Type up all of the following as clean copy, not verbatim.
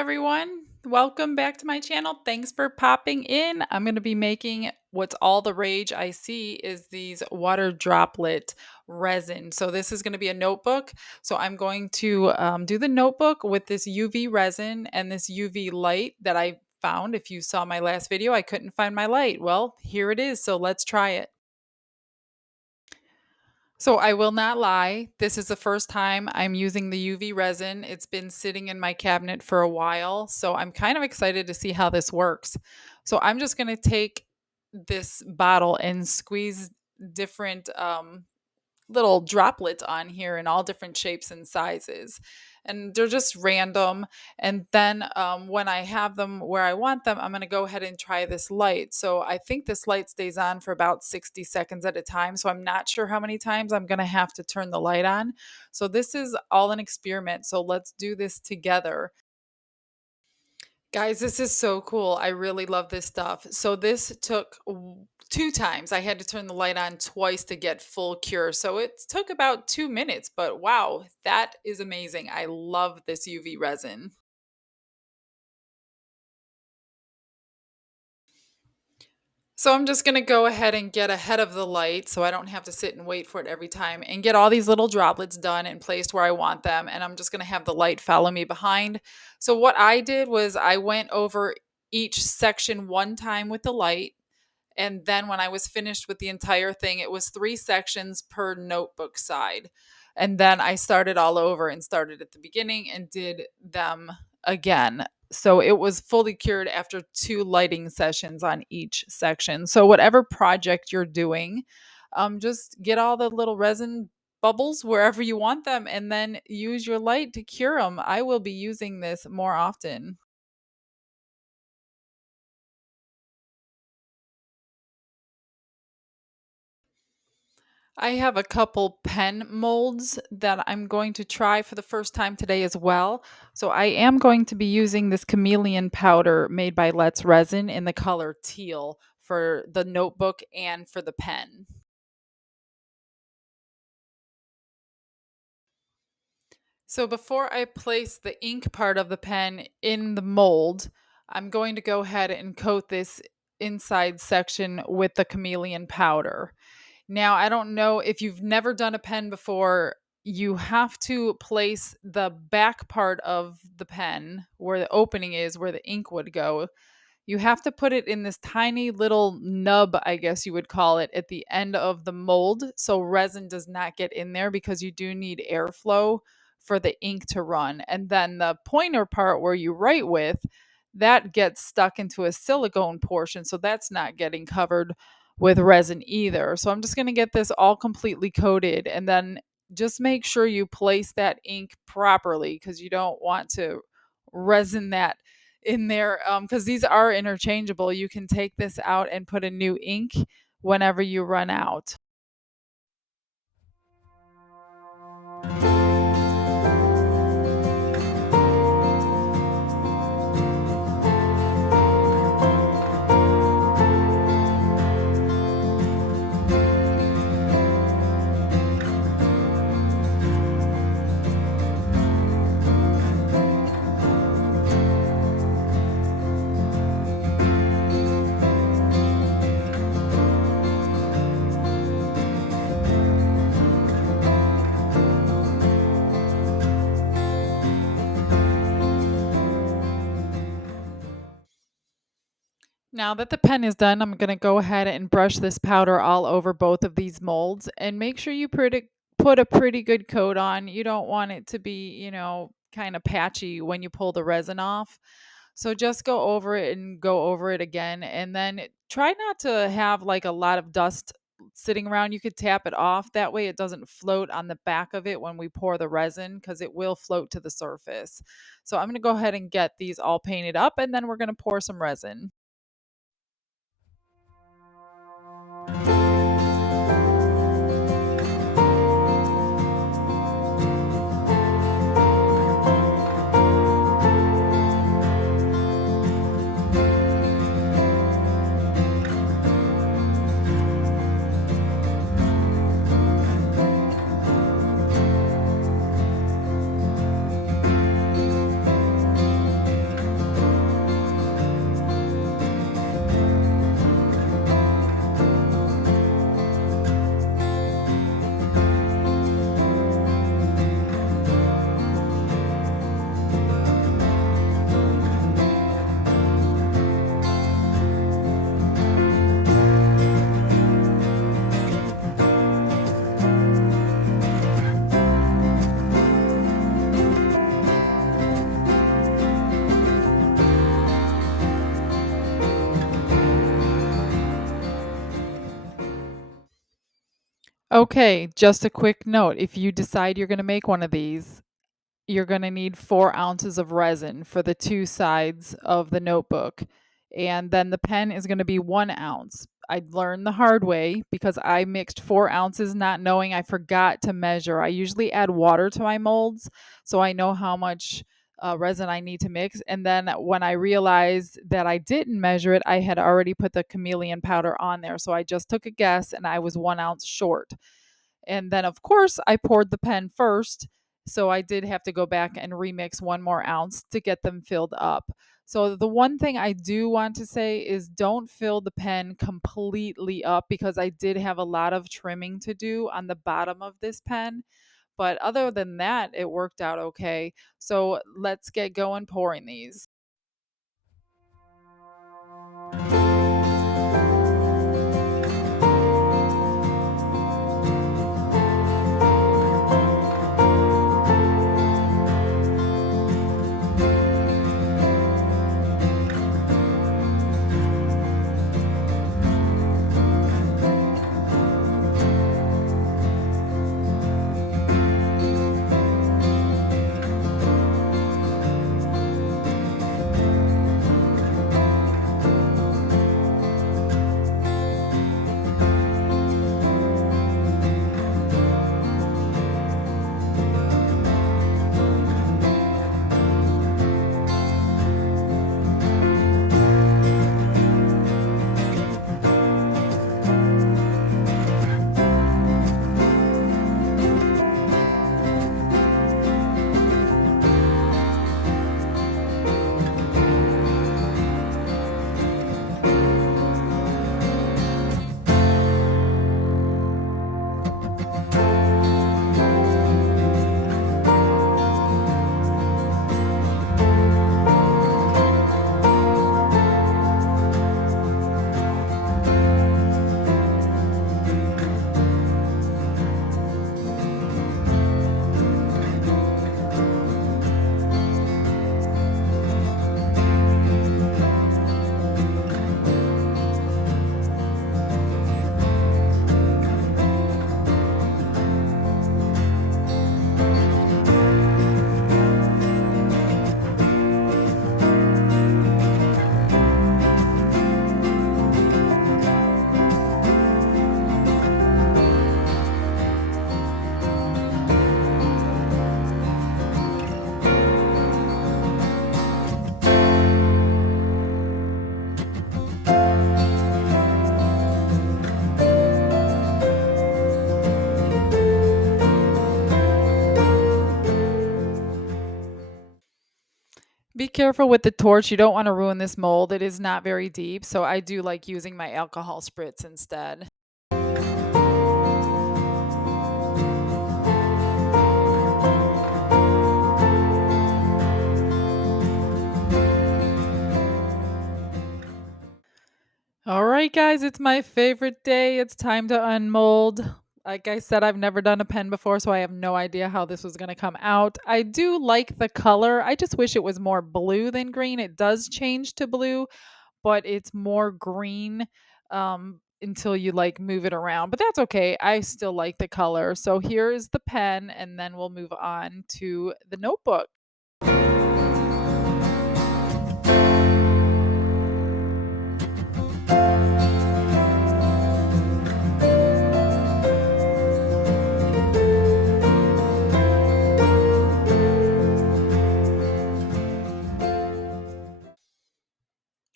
everyone. Welcome back to my channel. Thanks for popping in. I'm going to be making what's all the rage I see is these water droplet resin. So this is going to be a notebook. So I'm going to do the notebook with this UV resin and this UV light that I found. If you saw my last video, I couldn't find my light. Well, here it is. So let's try it. So I will not lie, this is the first time I'm using the UV resin. It's been sitting in my cabinet for a while, so I'm kind of excited to see how this works. So I'm just going to take this bottle and squeeze different little droplets on here in all different shapes and sizes. And they're just random. And then when I have them where I want them, I'm going to go ahead and try this light. So I think this light stays on for about 60 seconds at a time. So I'm not sure how many times I'm going to have to turn the light on. So this is all an experiment. So let's do this together. Guys, this is so cool. I really love this stuff. So this took two times. I had to turn the light on twice to get full cure. So it took about 2 minutes, but wow, that is amazing. I love this UV resin. So I'm just going to go ahead and get ahead of the light so I don't have to sit and wait for it every time and get all these little droplets done and placed where I want them. And I'm just going to have the light follow me behind. So what I did was I went over each section one time with the light. And then when I was finished with the entire thing, it was 3 sections per notebook side. And then I started all over and started at the beginning and did them again. So it was fully cured after 2 lighting sessions on each section. So whatever project you're doing, just get all the little resin bubbles wherever you want them and then use your light to cure them. I will be using this more often. I have a couple pen molds that I'm going to try for the first time today as well. So I am going to be using this chameleon powder made by Let's Resin in the color teal for the notebook and for the pen. So before I place the ink part of the pen in the mold, I'm going to go ahead and coat this inside section with the chameleon powder. Now, I don't know if you've never done a pen before, you have to place the back part of the pen where the opening is, where the ink would go. You have to put it in this tiny little nub, I guess you would call it, at the end of the mold so resin does not get in there because you do need airflow for the ink to run. And then the pointer part where you write with, that gets stuck into a silicone portion, so that's not getting covered with resin either. So I'm just going to get this all completely coated and then just make sure you place that ink properly because you don't want to resin that in there because these are interchangeable. You can take this out and put a new ink whenever you run out. Now that the pen is done, I'm going to go ahead and brush this powder all over both of these molds and make sure you put a pretty good coat on. You don't want it to be, kind of patchy when you pull the resin off. So just go over it and go over it again. And then try not to have like a lot of dust sitting around. You could tap it off. That way it doesn't float on the back of it when we pour the resin because it will float to the surface. So I'm going to go ahead and get these all painted up and then we're going to pour some resin. Okay, just a quick note. If you decide you're going to make one of these, you're going to need 4 ounces of resin for the two sides of the notebook. And then the pen is going to be 1 ounce. I learned the hard way because I mixed 4 ounces, not knowing I forgot to measure. I usually add water to my molds, so I know how much resin I need to mix. And then when I realized that I didn't measure it, I had already put the chameleon powder on there. So I just took a guess and I was 1 ounce short. And then, of course, I poured the pen first. So I did have to go back and remix 1 more ounce to get them filled up. So the one thing I do want to say is don't fill the pen completely up because I did have a lot of trimming to do on the bottom of this pen. But other than that, it worked out okay. So let's get going pouring these. Be careful with the torch. You don't want to ruin this mold. It is not very deep, so I do like using my alcohol spritz instead. All right, guys, it's my favorite day. It's time to unmold. Like I said, I've never done a pen before, so I have no idea how this was going to come out. I do like the color. I just wish it was more blue than green. It does change to blue, but it's more green until you like move it around. But that's okay. I still like the color. So here is the pen, and then we'll move on to the notebook.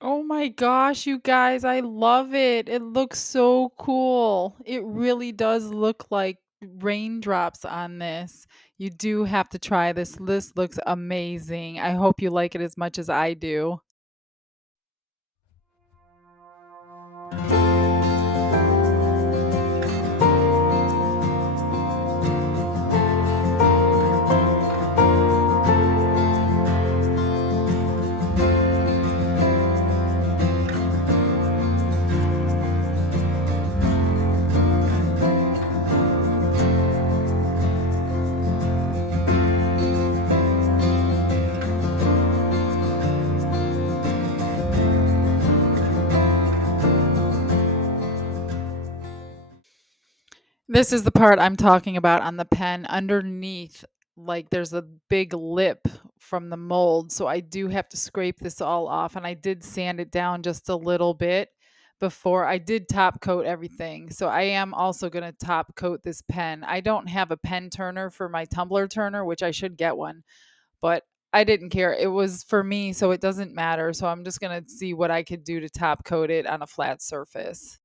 Oh my gosh, you guys, I love it. It looks so cool. It really does look like raindrops on this. You do have to try this. This looks amazing. I hope you like it as much as I do. This is the part I'm talking about on the pen. Underneath, like there's a big lip from the mold. So I do have to scrape this all off. And I did sand it down just a little bit before I did top coat everything. So I am also going to top coat this pen. I don't have a pen turner for my tumbler turner, which I should get one, but I didn't care. It was for me, so it doesn't matter. So I'm just going to see what I could do to top coat it on a flat surface.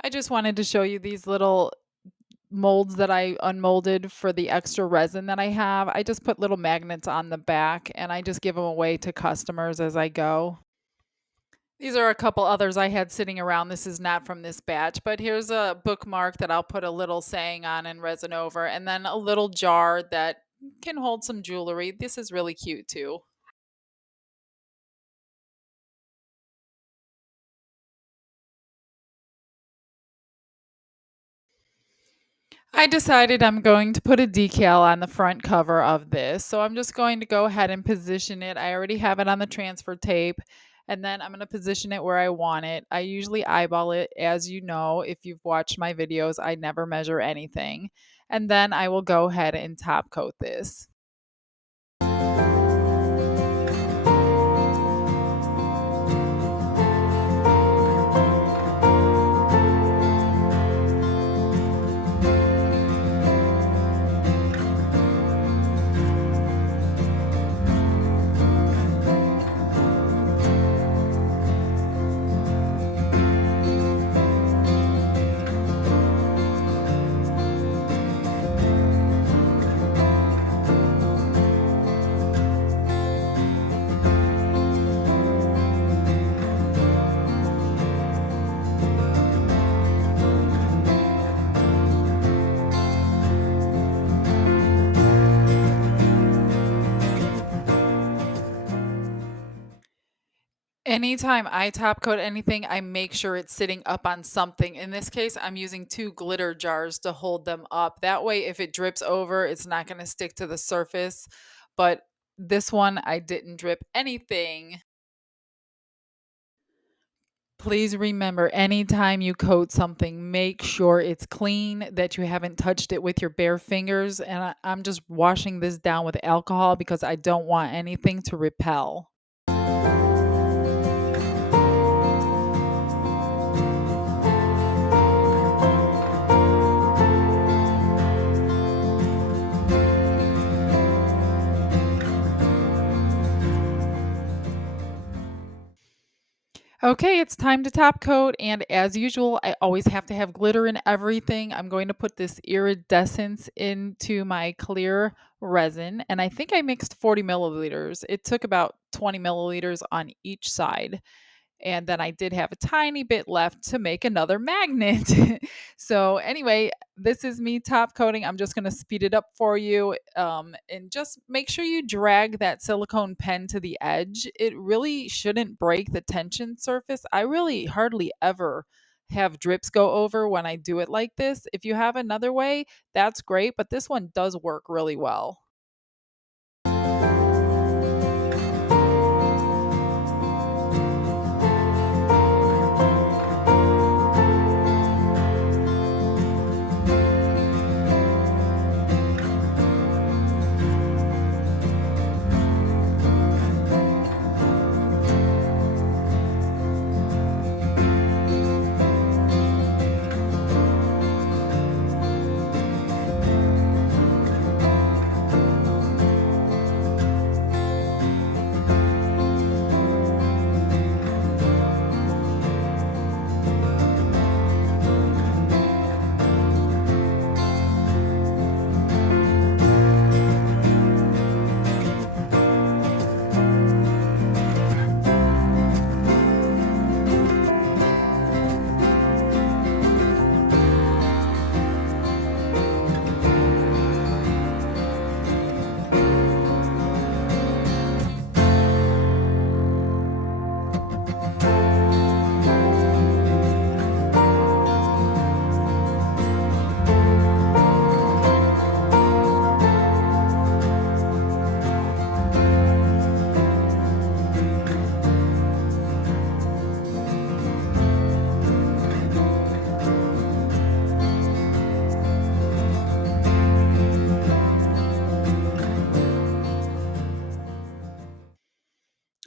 I just wanted to show you these little molds that I unmolded for the extra resin that I have. I just put little magnets on the back and I just give them away to customers as I go. These are a couple others I had sitting around. This is not from this batch, but here's a bookmark that I'll put a little saying on and resin over, and then a little jar that can hold some jewelry. This is really cute too. I decided I'm going to put a decal on the front cover of this. So I'm just going to go ahead and position it. I already have it on the transfer tape. And then I'm going to position it where I want it. I usually eyeball it. As you know, if you've watched my videos, I never measure anything. And then I will go ahead and top coat this. Anytime I top coat anything, I make sure it's sitting up on something. In this case, I'm using two glitter jars to hold them up. That way, if it drips over, it's not going to stick to the surface. But this one, I didn't drip anything. Please remember, anytime you coat something, make sure it's clean, that you haven't touched it with your bare fingers. And I'm just washing this down with alcohol because I don't want anything to repel. Okay, it's time to top coat, and as usual, I always have to have glitter in everything. I'm going to put this iridescence into my clear resin, and I think I mixed 40 milliliters. It took about 20 milliliters on each side. And then I did have a tiny bit left to make another magnet. So anyway, this is me top coating. I'm just going to speed it up for you, and just make sure you drag that silicone pen to the edge. It really shouldn't break the tension surface. I really hardly ever have drips go over when I do it like this. If you have another way, that's great, but this one does work really well.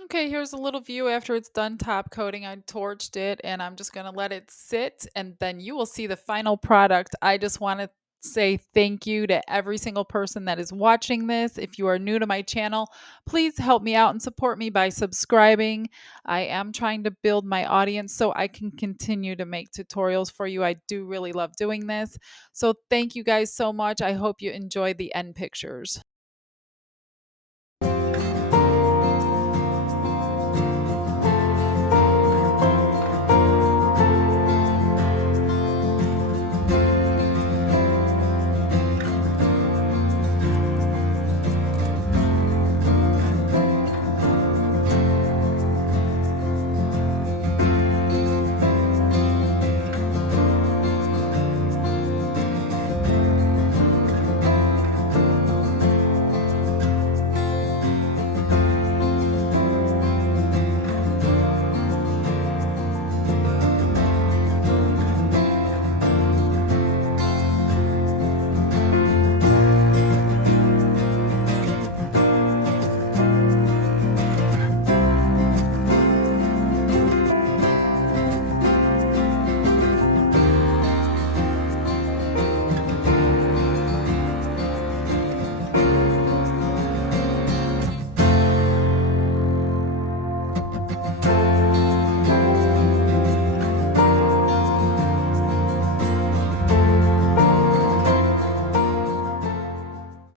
Okay, here's a little view after it's done top coating. I torched it and I'm just going to let it sit and then you will see the final product. I just want to say thank you to every single person that is watching this. If you are new to my channel, please help me out and support me by subscribing. I am trying to build my audience so I can continue to make tutorials for you. I do really love doing this. So thank you guys so much. I hope you enjoy the end pictures.